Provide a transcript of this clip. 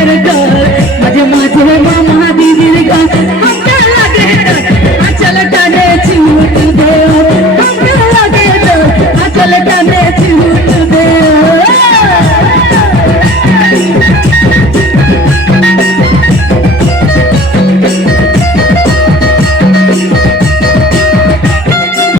Ele é